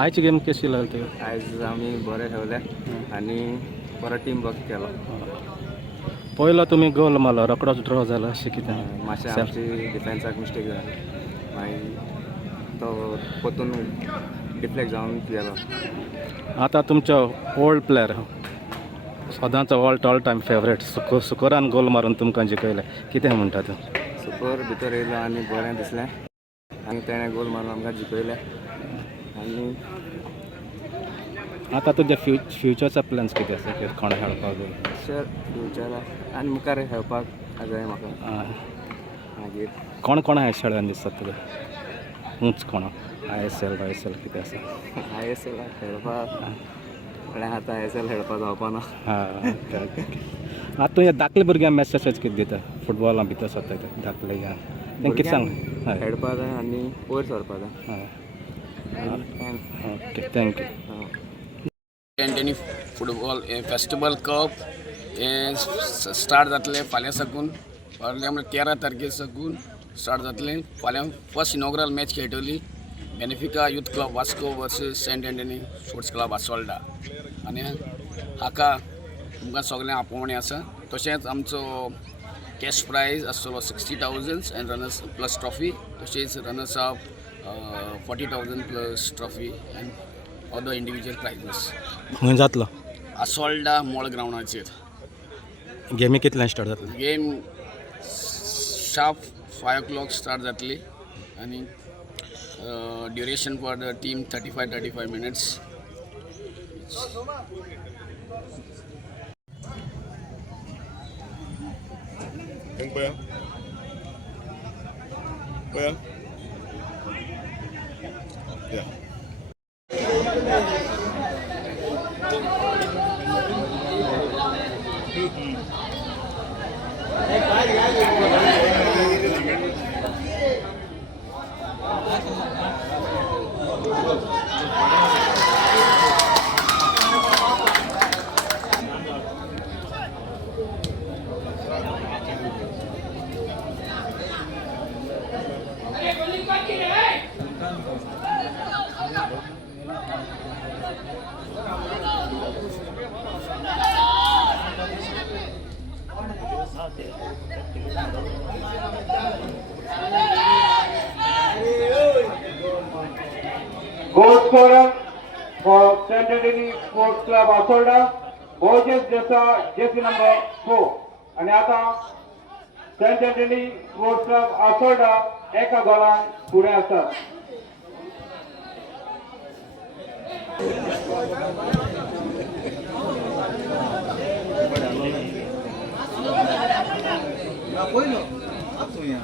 आयची गेम कशी लागली आयज आमी बरें खेळले आनी बरो टीम वर्क केलो. पयलो तुमी गोल मारलो रोकडोच ड्रॉ जालो अशें कितें मातशें आमची डिफेन्साक मिस्टेक जाली मागीर तो परतून डिफ्लेक्ट जावन गेलो. आतां तुमचो ओल्ड प्लेयर सदांचो ऑल टायम फेवरेट सुकोरान गोल मारून तुमकां जिखयले कितें म्हणटा तूं? सुकोर भितर येयलो आनी बरें दिसलें आनी तेणें गोल मारून आमकां जिखयले. आनी आतां तुजे फ्युचरचा प्लॅन्स कितें आसा कोणा खेळपाक फ्युचराक आनी मुखार खेळपाक जाय म्हाका. मागीर कोण खेळान दिसता तुका खूंच कोण ISL कितें आसा? ISL खेळपाक म्हळ्यार आतां ISL खेळपाक जावपाना. आतां तुवें धाकले भुरग्यांक मॅसेज कितें दिता फुटबॉलां भितर सरता धाकले तेंकां कितें सांग? खेळपाक जाय आनी वयर सरपाक जाय. Okay thank you. टेंटेनी फुटबॉल फेस्टिवल कप हे स्टार्ट जातले फाल्यां साकून फाल्यां म्हणल्यार 13 तारखे साकून स्टार्ट जातले. फाल्यां फर्स्ट इनॉग्रल मॅच खेळटली Benfica youth club Vasco versus Saint Anthony sports club Assolda. आनी हाका तुमकां सगळ्यांक आपोवणी आसा. तशेंच आमचो कॅश प्रायज आसतलो 60,000 एंड रनर्स प्लस ट्रॉफी. तशेंच runners of 40,000 plus trophy end other individual prizes. खंय जातलो? आसोल्डा मोळ ग्रावंडाचेर. गेमी कितल्यान स्टार्ट जातली? गेम शार्प 5 o'clock स्टार्ट जातली आनी duration for the team 35 minutes. Goal scorer for Saint Anthony Sports Club Asolda, Borges Jessa, jersey number 4. आणि आता Saint Anthony sports club आसोल्डा एका Golan फुडें आसा. Apoio? Apoio.